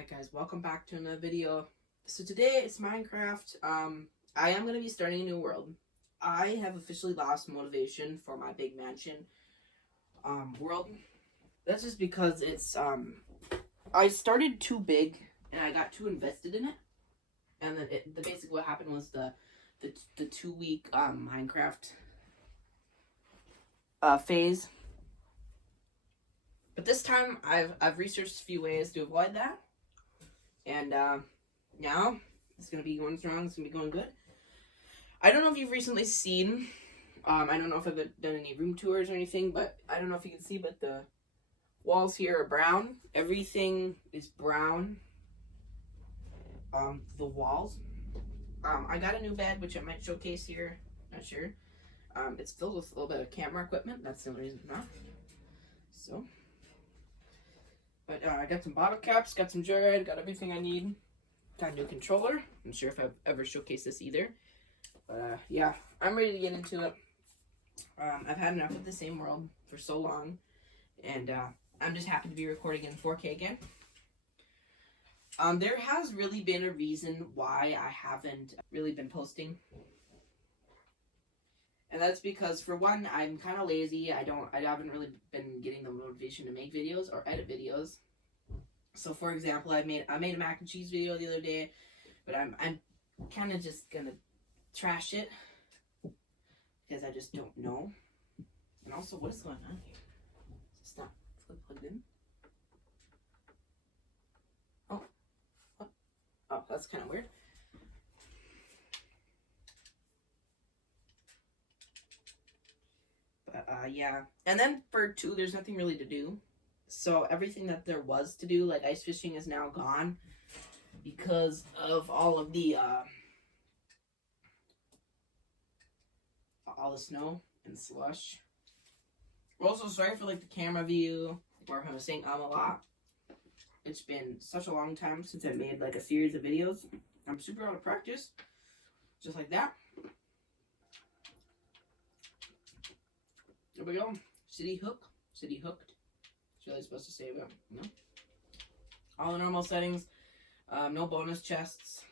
Alright guys, welcome back to another video. So today it's Minecraft. I am going to be starting a new world. I have officially lost motivation for my big mansion world. That's just because it's I started too big and I got too invested in it. And then basically what happened was the 2 week Minecraft phase. But this time I've researched a few ways to avoid that. And now it's going to be going strong. It's going to be going good. I don't know if you've recently seen, I don't know if I've done any room tours or anything, but I don't know if you can see, but the walls here are brown. Everything is brown. The walls. I got a new bed, which I might showcase here. Not sure. It's filled with a little bit of camera equipment. That's the only reason for that. So. But I got some bottle caps, got some Jared, got everything I need. Got a new controller. I'm not sure if I've ever showcased this either. But yeah, I'm ready to get into it. I've had enough of the same world for so long. And I'm just happy to be recording in 4K again. There has really been a reason why I haven't really been posting. And that's because, for one, I'm kind of lazy. I haven't really been getting the motivation to make videos or edit videos. So, for example, I made a mac and cheese video the other day, but I'm kind of just gonna trash it because I just don't know. And also, what is going on here? Is this not plugged in? Oh, that's kind of weird. Yeah. And then for 2, there's nothing really to do. So everything that there was to do, like ice fishing, is now gone because of all of the snow and slush. We're also sorry for like the camera view, where I'm saying a lot. It's been such a long time since I made like a series of videos. I'm super out of practice. Just like that. There we go. City hooked. It's really supposed to say that, you know? All the normal settings. No bonus chests.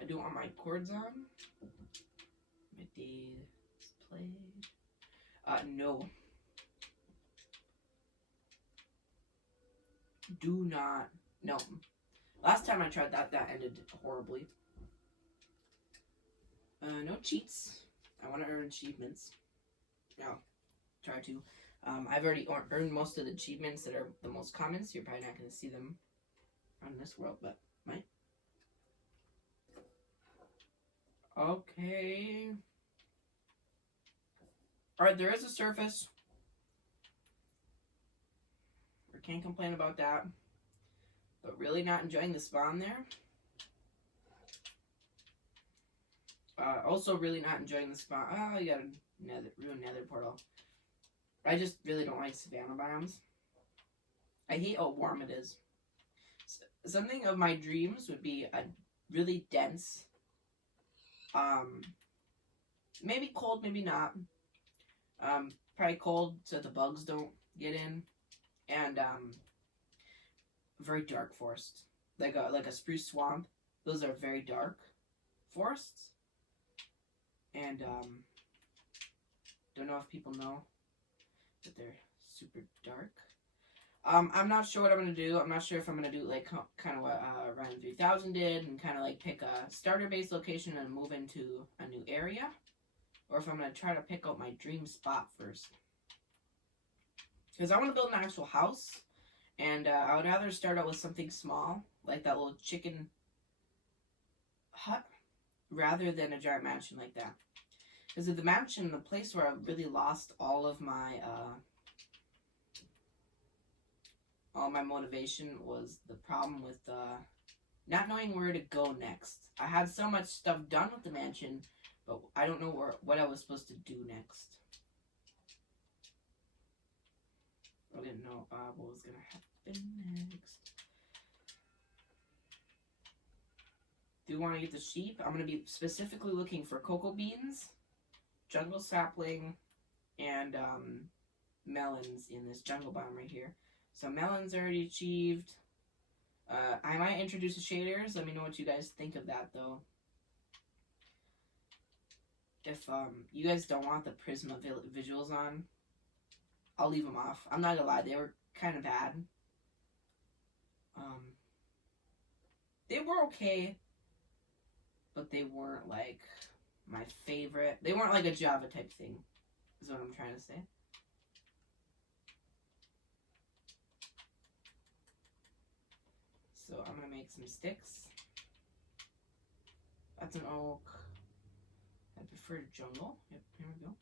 I do want my cords on. My display. No. Do not. No. Last time I tried that ended horribly. No cheats. I want to earn achievements. No. Try to. I've already earned most of the achievements that are the most common, so you're probably not going to see them on this world, but might. Okay. Alright, there is a surface. I can't complain about that. But really not enjoying the spawn there. Also really not enjoying the spawn. Oh, you got a ruined nether portal. I just really don't like savanna biomes. I hate how warm it is. Something of my dreams would be a really dense, maybe cold, maybe not. Probably cold so the bugs don't get in, and very dark forest, like a spruce swamp. Those are very dark forests, and don't know if people know, but they're super dark. I'm not sure what I'm going to do. I'm not sure if I'm going to do like kind of what Ryan 3000 did and kind of like pick a starter base location and move into a new area. Or if I'm going to try to pick out my dream spot first. Because I want to build an actual house. And I would rather start out with something small, like that little chicken hut, rather than a giant mansion like that. Because at the mansion, the place where I really lost all of my motivation was the problem with not knowing where to go next. I had so much stuff done with the mansion, but I don't know what I was supposed to do next. I didn't know what was going to happen next. Do want to get the sheep? I'm going to be specifically looking for cocoa beans, jungle sapling, and melons in this jungle biome right here. So melons already achieved. I might introduce the shaders. Let me know what you guys think of that, though. If you guys don't want the Prisma visuals on, I'll leave them off. I'm not gonna lie, they were kind of bad. They were okay, but they weren't like my favorite. They weren't like a Java type thing, is what I'm trying to say. So I'm gonna make some sticks. That's an oak. I prefer jungle. Yep, here we go.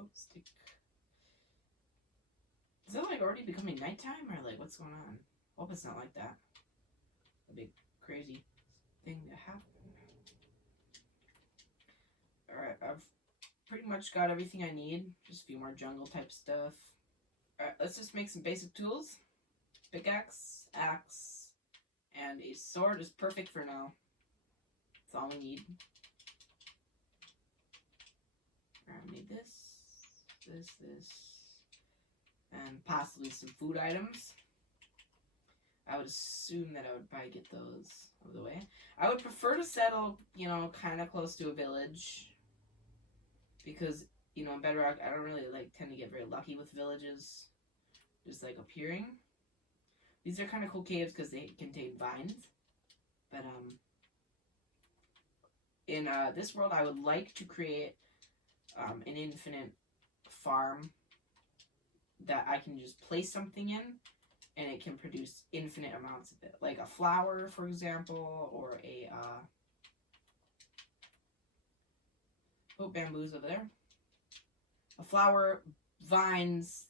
Oh, stick. Is it like already becoming nighttime or like what's going on? Hope it's not like that. A big crazy thing to happen. Alright, I've pretty much got everything I need. Just a few more jungle type stuff. Alright, let's just make some basic tools. Pickaxe, axe, and a sword is perfect for now. That's all we need. Alright, I need this, and possibly some food items. I would assume that I would probably get those out of the way. I would prefer to settle, you know, kind of close to a village. Because, you know, in Bedrock, I don't really, like, tend to get very lucky with villages just, like, appearing. These are kind of cool caves because they contain vines. But, in this world, I would like to create an infinite farm that I can just place something in and it can produce infinite amounts of it. Like a flower, for example, or a, oh, bamboo's over there. A flower, vines,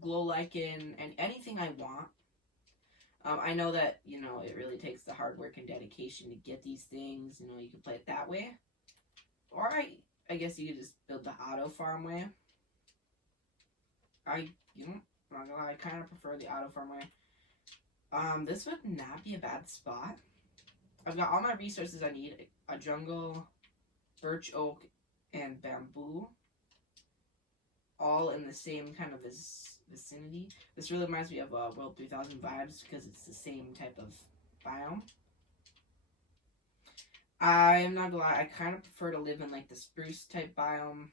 glow lichen, and anything I want. I know that, you know, it really takes the hard work and dedication to get these things. You know, you can play it that way. Or I guess you could just build the auto farm way. You know, I'm not gonna lie, I kind of prefer the auto farm way. This would not be a bad spot. I've got all my resources I need. A jungle, birch, oak, and bamboo. All in the same kind of vicinity. This really reminds me of World 3000 vibes because it's the same type of biome. I'm not gonna lie, I kind of prefer to live in like the spruce type biome.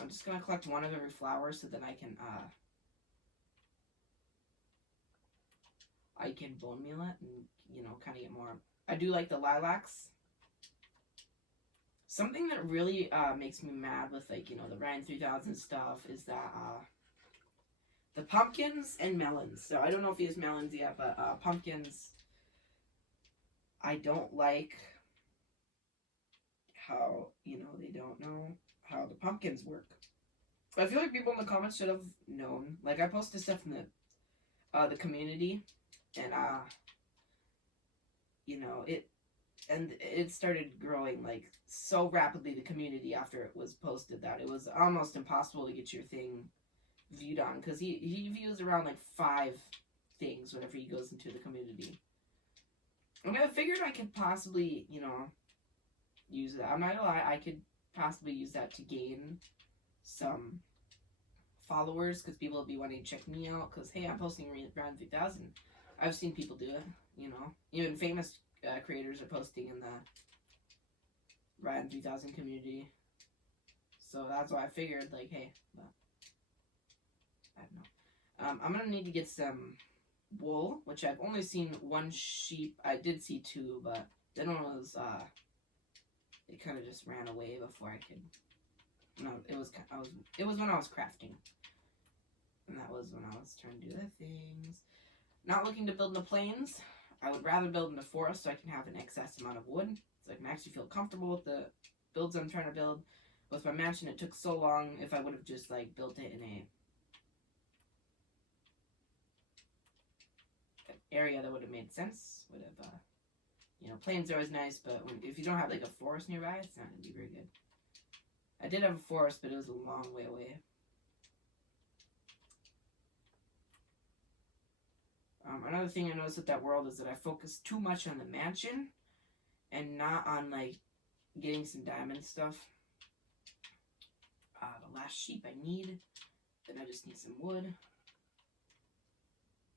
I'm just gonna collect one of every flower so that I can bone meal it and, you know, kind of get more. I do like the lilacs. Something that really makes me mad with, like, you know, the Ryan 3000 stuff is that the pumpkins and melons. So I don't know if he has melons yet, but pumpkins, I don't like how, you know, they don't know how the pumpkins work. I feel like people in the comments should have known. Like, I posted stuff in the community, and you know, it started growing like so rapidly, the community, after it was posted, that it was almost impossible to get your thing viewed on, because he views around like 5 things whenever he goes into the community. And I figured I could possibly, you know, use that. I'm not gonna lie, I could possibly use that to gain some followers, because people will be wanting to check me out, because hey, I'm posting around 3000. I've seen people do it, you know, even famous creators are posting in the Ryan 3000 community. So that's why I figured, like, hey, but I don't know. I'm gonna need to get some wool, which I've only seen 1 sheep. I did see 2, but then one was it kind of just ran away before I could. No, it was when I was crafting, and that was when I was trying to do the things. Not looking to build in the plains. I would rather build in the forest so I can have an excess amount of wood, so I can actually feel comfortable with the builds I'm trying to build. With my mansion, it took so long. If I would have just like built it in an area that would have made sense, would have, you know, plains are always nice, but if you don't have like a forest nearby, it's not going to be very good. I did have a forest, but it was a long way away. Another thing I noticed with that world is that I focused too much on the mansion and not on, like, getting some diamond stuff. The last sheep I need. Then I just need some wood.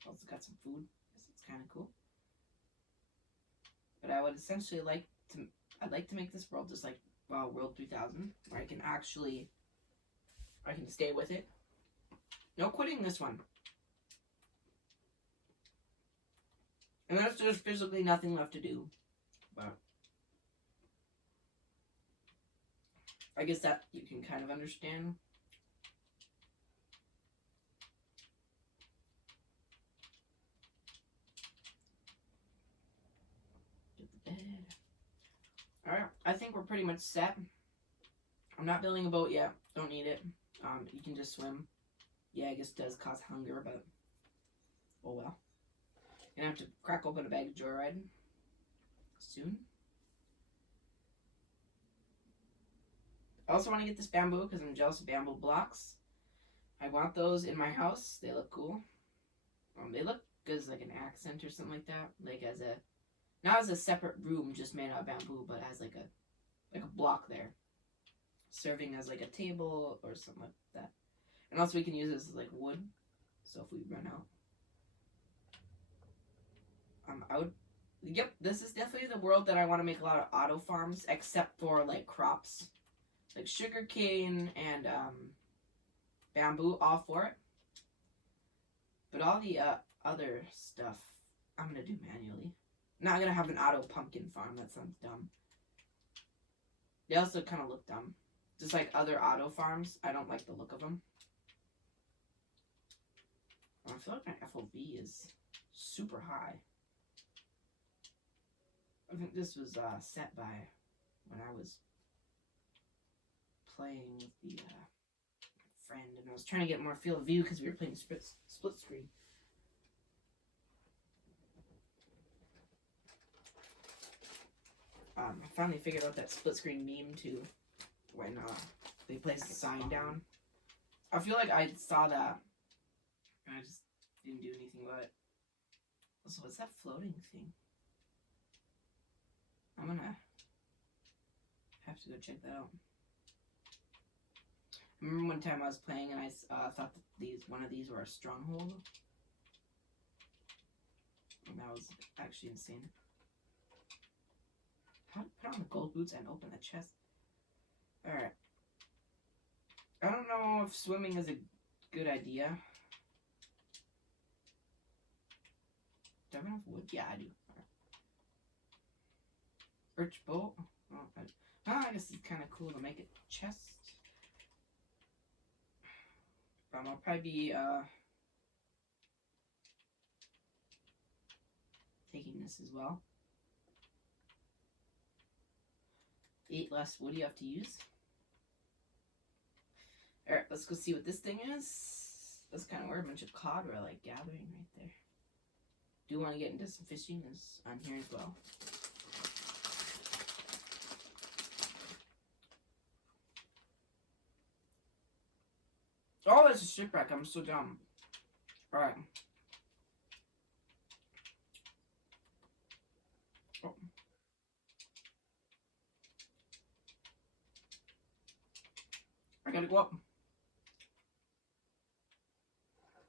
Also got some food. Guess it's kind of cool. But I would essentially I'd like to make this world just like World 3000, where I can stay with it. No quitting this one. Unless there's physically nothing left to do. But I guess that you can kind of understand. Get the bed. Alright, I think we're pretty much set. I'm not building a boat yet. Don't need it. You can just swim. Yeah, I guess it does cause hunger, but oh well. Gonna have to crack open a bag of joyride soon. I also want to get this bamboo because I'm jealous of bamboo blocks. I want those in my house. They look cool. They look good as like an accent or something like that. Like as a, not as a separate room just made out of bamboo, but as like a block there, serving as like a table or something like that. And also we can use this as like wood. So if we run out, yep, this is definitely the world that I want to make a lot of auto farms, except for like crops, like sugarcane and bamboo, all for it. But all the other stuff, I'm gonna do manually. Not gonna have an auto pumpkin farm. That sounds dumb. They also kind of look dumb, just like other auto farms. I don't like the look of them. I feel like my FOV is super high. I think this was set by when I was playing with the friend, and I was trying to get more field of view because we were playing split screen. I finally figured out that split screen meme too, when they placed the sign down. I feel like I saw that, and I just didn't do anything about it. So what's that floating thing? I'm gonna have to go check that out. I remember one time I was playing and I thought that one of these were a stronghold. And that was actually insane. How to put on the gold boots and open the chest. Alright. I don't know if swimming is a good idea. Do I have enough wood? Yeah, I do. Birch bolt. Oh, I guess it's kind of cool to make a chest. I'll probably be taking this as well. 8 less wood you have to use. Alright, let's go see what this thing is. That's kind of weird. A bunch of cod we're like gathering right there. Do want to get into some fishing is on here as well. Oh, that's a shipwreck. I'm so dumb. Alright. Oh. I gotta go up.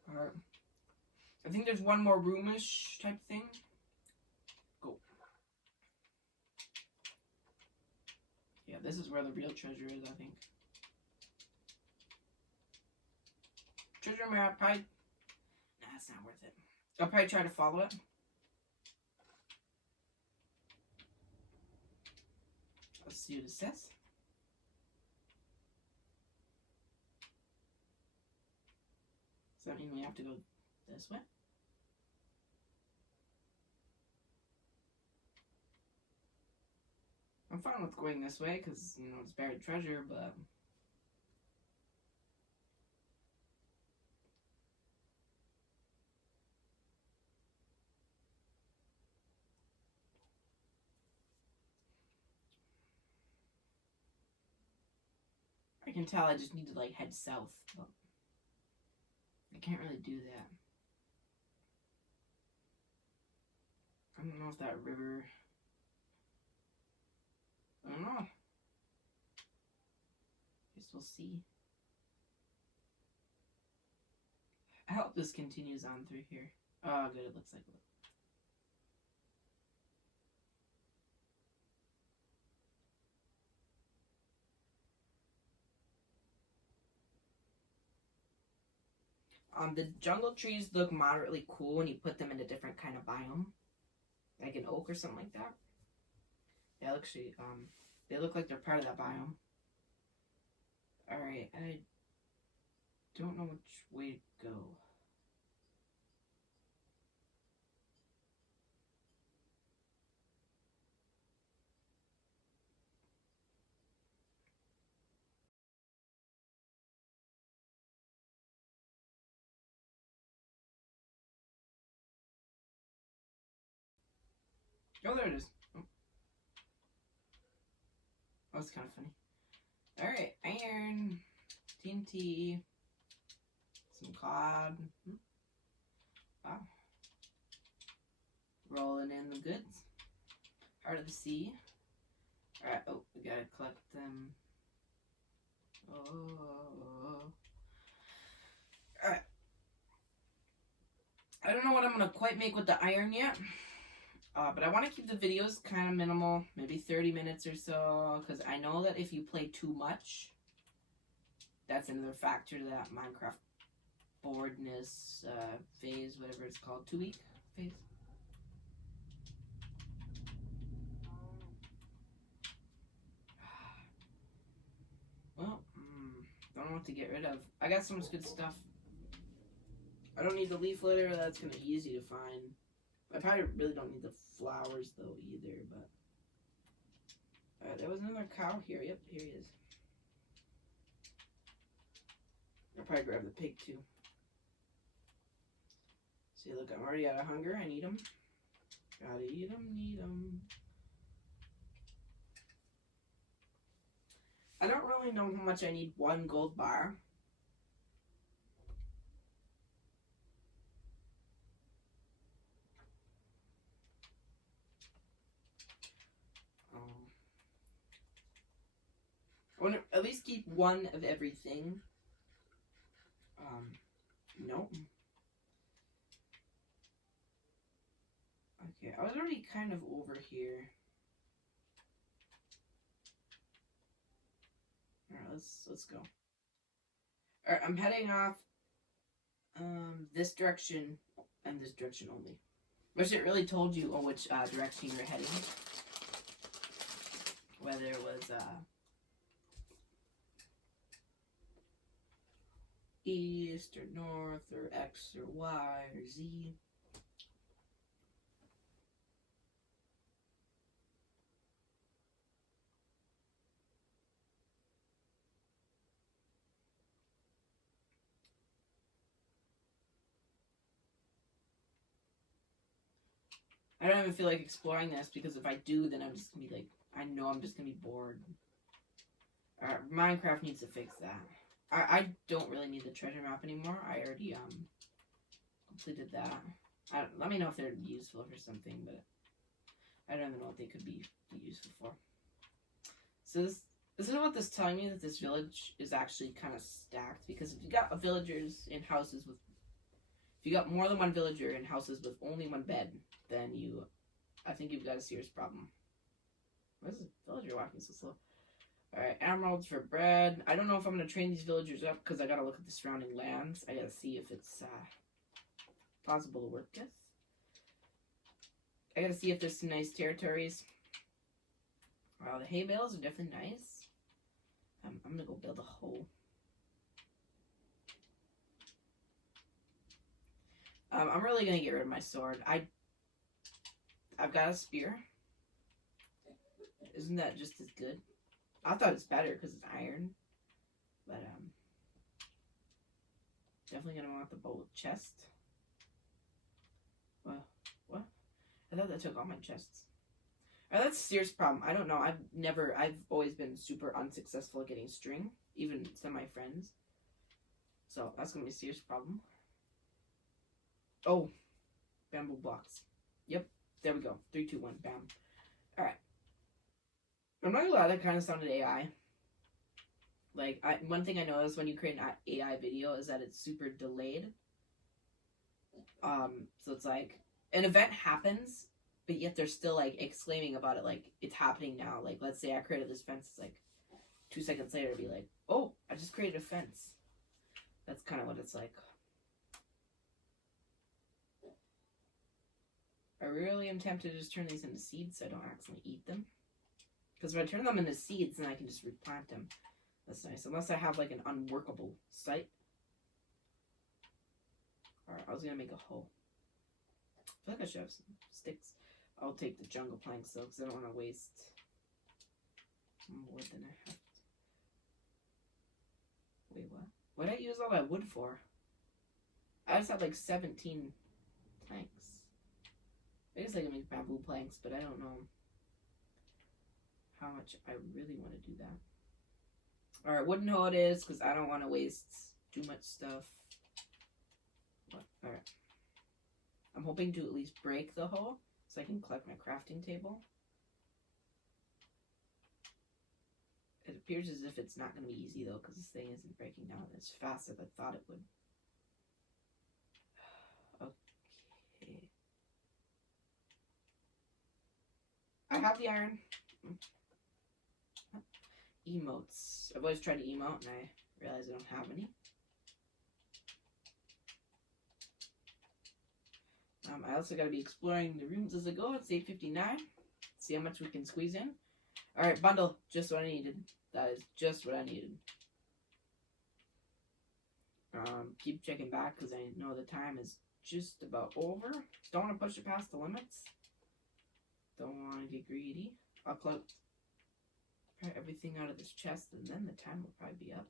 Alright. I think there's one more roomish type thing. Go. Yeah, this is where the real treasure is, I think. Treasure map, probably. Nah, it's not worth it. I'll probably try to follow it. Let's see what it says. Does that mean we have to go this way? I'm fine with going this way because, you know, it's buried treasure, but I can tell I just need to like head south, but I can't really do that. I don't know if that river, I don't know. Guess we'll see. I hope this continues on through here. Oh, good. It looks like it. The jungle trees look moderately cool when you put them in a different kind of biome, like an oak or something like that. Yeah, actually, they look like they're part of that biome. All right, I don't know which way to go. Oh, there it is. Oh, that was kind of funny. All right, iron, TNT, some cod. Wow. Rolling in the goods. Heart of the sea. All right. Oh, we gotta collect them. Oh. All right. I don't know what I'm gonna quite make with the iron yet. But I want to keep the videos kind of minimal, maybe 30 minutes or so, because I know that if you play too much, that's another factor to that Minecraft boredness phase, whatever it's called, 2-week phase. Well, don't know what to get rid of. I got some good stuff. I don't need the leaf litter, that's going to be easy to find. I probably really don't need the flowers, though, either, but... there was another cow here. Yep, here he is. I'll probably grab the pig, too. See, look, I'm already out of hunger. I need them. Gotta eat them, need them. I don't really know how much I need one gold bar. I want to at least keep one of everything. Nope. Okay, I was already kind of over here. Alright, let's go. Alright, I'm heading off this direction and this direction only. Wish it really told you on which direction you're heading. Whether it was east or north or X or Y or Z. I don't even feel like exploring this because if I do, then I'm just gonna be like, I know I'm just gonna be bored. Minecraft needs to fix that. I don't really need the treasure map anymore. I already completed that. Let me know if they're useful for something, but I don't even know what they could be useful for. So this is what this telling me that this village is actually kind of stacked, because if you got villagers in houses with, if you got more than one villager in houses with only one bed, then I think you've got a serious problem. Why is this villager walking so slow? Alright, emeralds for bread. I don't know if I'm going to train these villagers up because I got to look at the surrounding lands. I got to see if it's possible to work with. I got to see if there's some nice territories. Wow, the hay bales are definitely nice. I'm going to go build a hoe. I'm really going to get rid of my sword. I've got a spear. Isn't that just as good? I thought it's better because it's iron. But, definitely going to want the bow with chest. Well, what? I thought that took all my chests. That's a serious problem. I don't know. I've always been super unsuccessful at getting string. Even some of my friends. So, that's going to be a serious problem. Oh. Bamboo blocks. Yep. There we go. 3, 2, 1. Bam. Alright. I'm not gonna lie, that kind of sounded AI. Like, one thing I noticed when you create an AI video is that it's super delayed. So it's like an event happens, but yet they're still like exclaiming about it, like it's happening now. Like let's say I created this fence, it's like 2 seconds later, it'd be like, oh, I just created a fence. That's kind of what it's like. I really am tempted to just turn these into seeds so I don't accidentally eat them. Because if I turn them into seeds, then I can just replant them. That's nice. Unless I have like an unworkable site. Alright, I was going to make a hole. I feel like I should have some sticks. I'll take the jungle planks though, because I don't want to waste more wood than I have. Wait, what? What did I use all that wood for? I just had like 17 planks. I guess I can make bamboo planks, but I don't know how much I really want to do that. Alright, wooden hoe it is, because I don't want to waste too much stuff. Alright. I'm hoping to at least break the hoe, so I can collect my crafting table. It appears as if it's not going to be easy, though, because this thing isn't breaking down as fast as I thought it would. Okay. I have the iron. Emotes. I've always tried to emote, and I realize I don't have any. I also got to be exploring the rooms as I go. It's 8:59. See how much we can squeeze in. Alright, bundle. Just what I needed. That is just what I needed. Keep checking back because I know the time is just about over. Don't want to push it past the limits. Don't want to get greedy. I'll collect everything out of this chest and then the time will probably be up.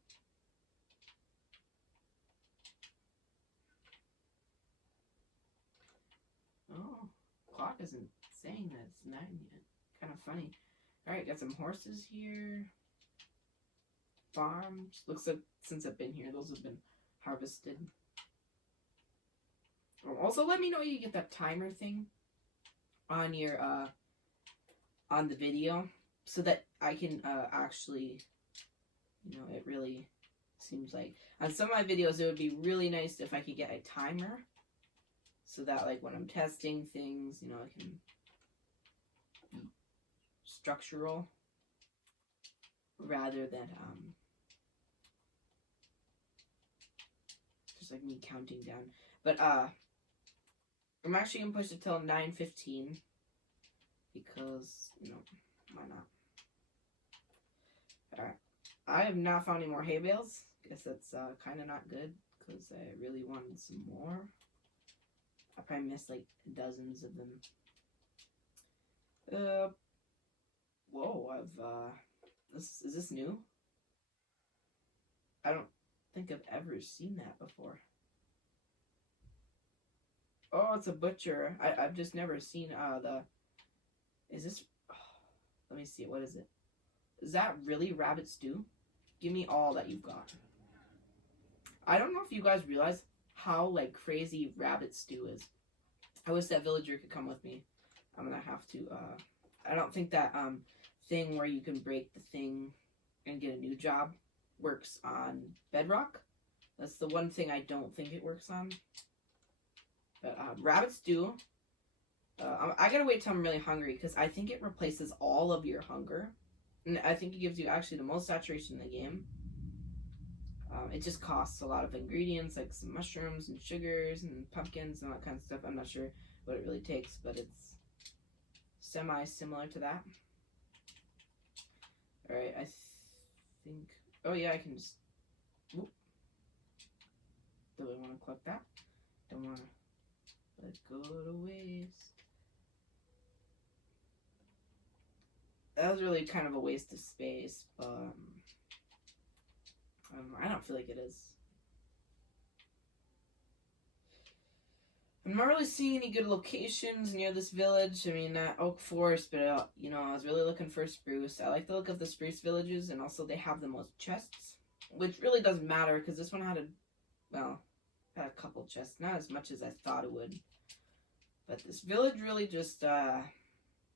Oh, clock isn't saying that it's 9 yet. Kind of funny. Alright, got some horses here. Farms. Looks like since I've been here, those have been harvested. Also, let me know you get that timer thing on your, on the video so that I can, actually, you know, it really seems like on some of my videos, it would be really nice if I could get a timer so that, like, when I'm testing things, you know, I can be structural rather than, just like me counting down. But, I'm actually gonna push it till 9:15 because, you know, why not? Alright. I have not found any more hay bales. Guess that's kind of not good because I really wanted some more. I probably missed like dozens of them. Whoa, is this new? I don't think I've ever seen that before. Oh, it's a butcher. I've just never seen is this, oh, let me see, what is it? Is that really rabbit stew? Give me all that you've got. I don't know if you guys realize how like crazy rabbit stew is. I wish that villager could come with me. I'm gonna have to, I don't think that thing where you can break the thing and get a new job works on Bedrock. That's the one thing I don't think it works on. But rabbit stew, I gotta wait till I'm really hungry because I think it replaces all of your hunger. And I think it gives you actually the most saturation in the game. It just costs a lot of ingredients like some mushrooms and sugars and pumpkins and all that kind of stuff. I'm not sure what it really takes, but it's semi-similar to that. Alright, I think... Oh yeah, I can just... Whoop. Don't really want to collect that. Don't want to let it go to waste. That was really kind of a waste of space, but... I don't feel like it is. I'm not really seeing any good locations near this village. I mean, not Oak Forest, but, you know, I was really looking for spruce. I like the look of the spruce villages, and also they have the most chests, which really doesn't matter, because this one had had a couple chests. Not as much as I thought it would. But this village really just,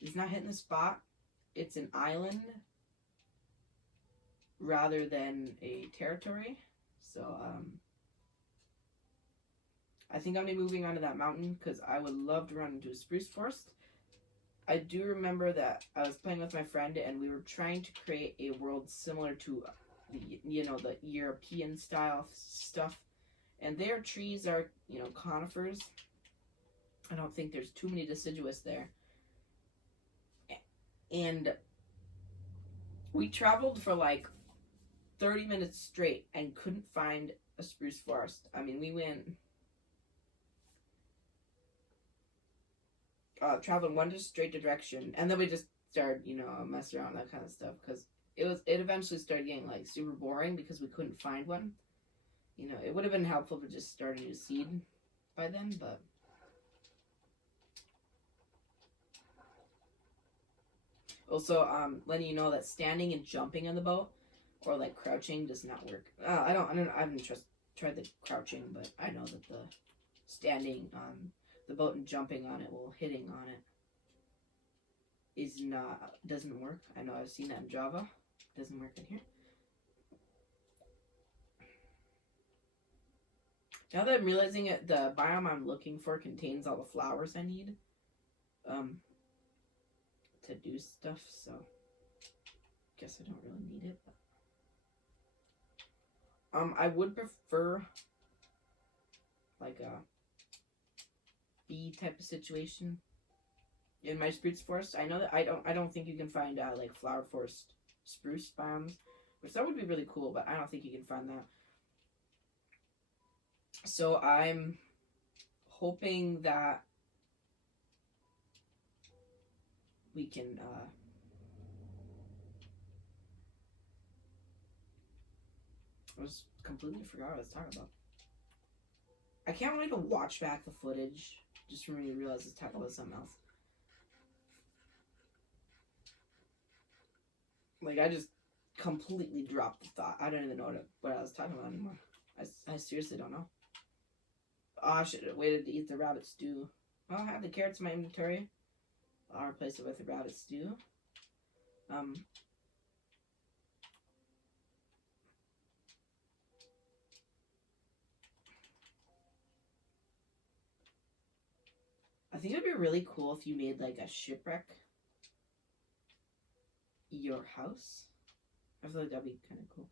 is not hitting the spot. It's an island rather than a territory. So, I think I'm gonna be moving onto that mountain because I would love to run into a spruce forest. I do remember that I was playing with my friend and we were trying to create a world similar to the the European style stuff, and their trees are conifers. I don't think there's too many deciduous there, and we traveled for like 30 minutes straight and couldn't find a spruce forest. I mean, we went traveling one just straight direction, and then we just started mess around, that kind of stuff, because it eventually started getting like super boring because we couldn't find one. It would have been helpful to just start a new seed by then, but also letting you know that standing and jumping on the boat or like crouching does not work. I haven't tried the crouching, but I know that the standing on the boat and jumping on it while hitting on it doesn't work. I know I've seen that in Java. Doesn't work in here. Now that I'm realizing it, the biome I'm looking for contains all the flowers I need to do stuff, so guess I don't really need it. But I would prefer like a bee type of situation in my spruce forest. I know that I don't think you can find like flower forest spruce biomes, which that would be really cool, but I don't think you can find that. So I'm hoping that we can I was completely forgot what I was talking about. I can't wait to watch back the footage just for me to realize I was talking about something else. Like, I just completely dropped the thought. I don't even know what I was talking about anymore. I seriously don't know. Oh, I should have waited to eat the rabbit stew. Well, I have the carrots in my inventory. I'll replace it with the rabbit stew. I think it'd be really cool if you made like a shipwreck your house. I feel like that'd be kind of cool.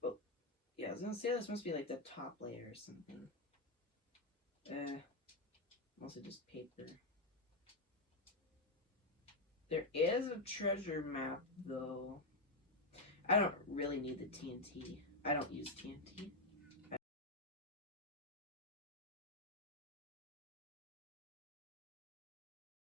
But yeah, I was gonna say this must be like the top layer or something. Mostly just paper. There is a treasure map though. I don't really need the TNT. I don't use TNT.